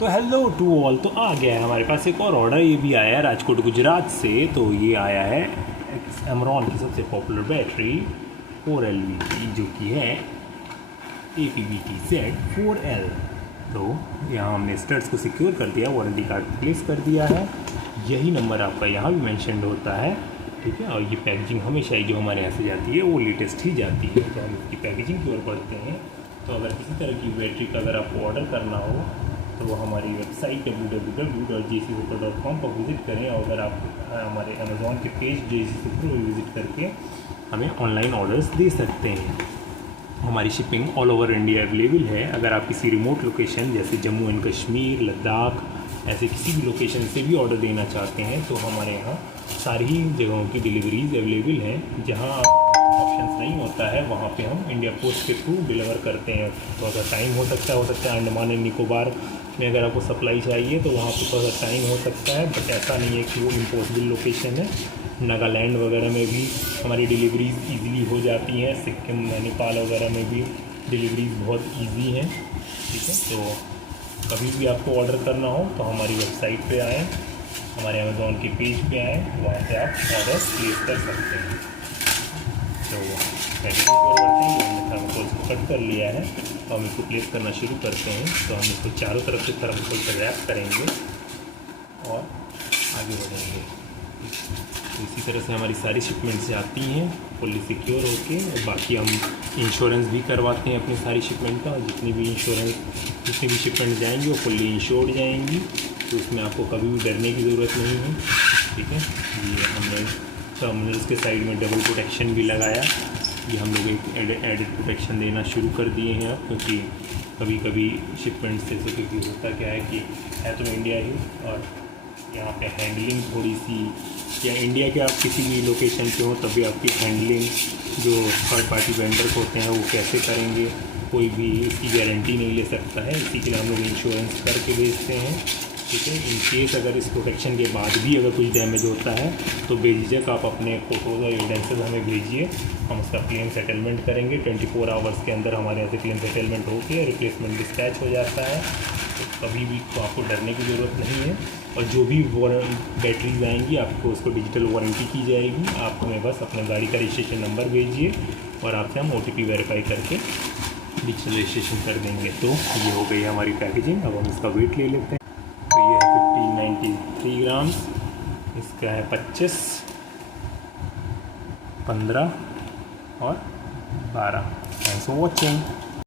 तो hello to all. तो आ गया है हमारे पास एक और ऑर्डर, ये भी आया है राजकोट गुजरात से। तो ये आया है एमरॉन की सबसे पॉपुलर बैटरी 4LV की, जो कि है APBTZ4L। तो यहाँ हमने स्टड्स को सिक्योर कर दिया, वारंटी कार्ड प्लेस कर दिया है। यही नंबर आपका यहाँ भी मेंशन्ड होता है, ठीक है। और ये पैकेजिंग हमेशा ही जो हमारे यहाँ से जाती है वो लेटेस्ट ही जाती है। तो हम इसकी पैकेजिंग की ओर बढ़ते हैं। तो अगर किसी तरह की बैटरी का अगर आपको ऑर्डर करना हो तो वो हमारी वेबसाइट www.jcsuper.com पर विज़िट करें। और अगर आप हमारे अमेज़ॉन के पेज JC Super पर विज़िट करके हमें ऑनलाइन ऑर्डर्स दे सकते हैं। हमारी shipping all over India available है। अगर आप किसी रिमोट लोकेशन जैसे जम्मू एंड कश्मीर, लद्दाख, ऐसे किसी भी लोकेशन से भी ऑर्डर देना चाहते हैं तो हमारे यहाँ सारी ही जगहों की डिलीवरीज अवेलेबल हैं। जहाँ ऑप्शंस नहीं होता है वहाँ पे हम इंडिया पोस्ट के थ्रू डिलीवर करते हैं। थोड़ा सा टाइम हो सकता है अंडमान एंड निकोबार में अगर आपको सप्लाई चाहिए तो वहाँ पे थोड़ा सा टाइम हो सकता है, बट ऐसा नहीं है कि वो इम्पॉसिबल लोकेशन है। नागालैंड वगैरह में भी हमारी डिलीवरीज इजीली हो जाती हैं। सिक्किम, नेपाल वगैरह में भी डिलीवरीज बहुत इजी हैं, ठीक है। तो कभी भी आपको ऑर्डर करना हो तो हमारी वेबसाइट पे आएँ, हमारे अमेज़ॉन के पेज पे आएँ, वहाँ से आप ऑर्डर प्लेस कर सकते हैं। तो पैकेजिंग को बढ़ते हैं। हमने थर्मोकोल को कट कर लिया है तो हम इसको प्लेस करना शुरू करते हैं। तो हम इसको चारों तरफ से थर्मोकोल से रैप करेंगे और आगे बढ़ेंगे। तो इसी तरह से हमारी सारी शिपमेंट्स जाती हैं फुल्ली सिक्योर होके। और बाकी हम इंश्योरेंस भी करवाते हैं अपनी सारी शिपमेंट का। जितनी भी शिपमेंट जाएंगी वो फुल्ली इंश्योर्ड जाएंगी, तो उसमें आपको कभी भी डरने की ज़रूरत नहीं है, ठीक है। ये हमने टर्मिनल्स के साइड में डबल प्रोटेक्शन भी लगाया। ये हम लोग एक एडिड प्रोटेक्शन देना शुरू कर दिए हैं अब, क्योंकि कभी कभी शिपमेंट से क्योंकि होता क्या है कि है तो इंडिया ही, और यहाँ पे हैंडलिंग थोड़ी सी, या इंडिया के आप किसी भी लोकेशन पे हो तभी आपकी हैंडलिंग जो थर्ड पार्टी वेंडर्स होते हैं वो कैसे करेंगे, कोई भी इसकी गारंटी नहीं ले सकता है। इसी के लिए हम लोग इंश्योरेंस करके भेजते हैं, ठीक है। इन केस अगर इस प्रोटेक्शन के बाद भी अगर कुछ डैमेज होता है तो बेझिझक आप अपने फोटोज़ और एविडेंसेस हमें भेजिए, हम उसका क्लेम सेटलमेंट करेंगे। 24 आवर्स के अंदर हमारे यहाँ से क्लेम सेटलमेंट होकर रिप्लेसमेंट डिस्पैच हो जाता है। तो कभी भी तो आपको डरने की ज़रूरत नहीं है। और जो भी बैटरीज आएंगी आपको उसको डिजिटल वारंटी की जाएगी। आप हमें बस अपने गाड़ी का रजिस्ट्रेशन नंबर भेजिए और आपसे हम OTP वेरीफाई करके डिजिटल रजिस्ट्रेशन कर देंगे। तो ये हो गई हमारी पैकेजिंग। अब हम इसका वेट ले लेते हैं। तो ये है 1593 ग्राम्स, इसका है 25, 15 और 12। Thanks for watching.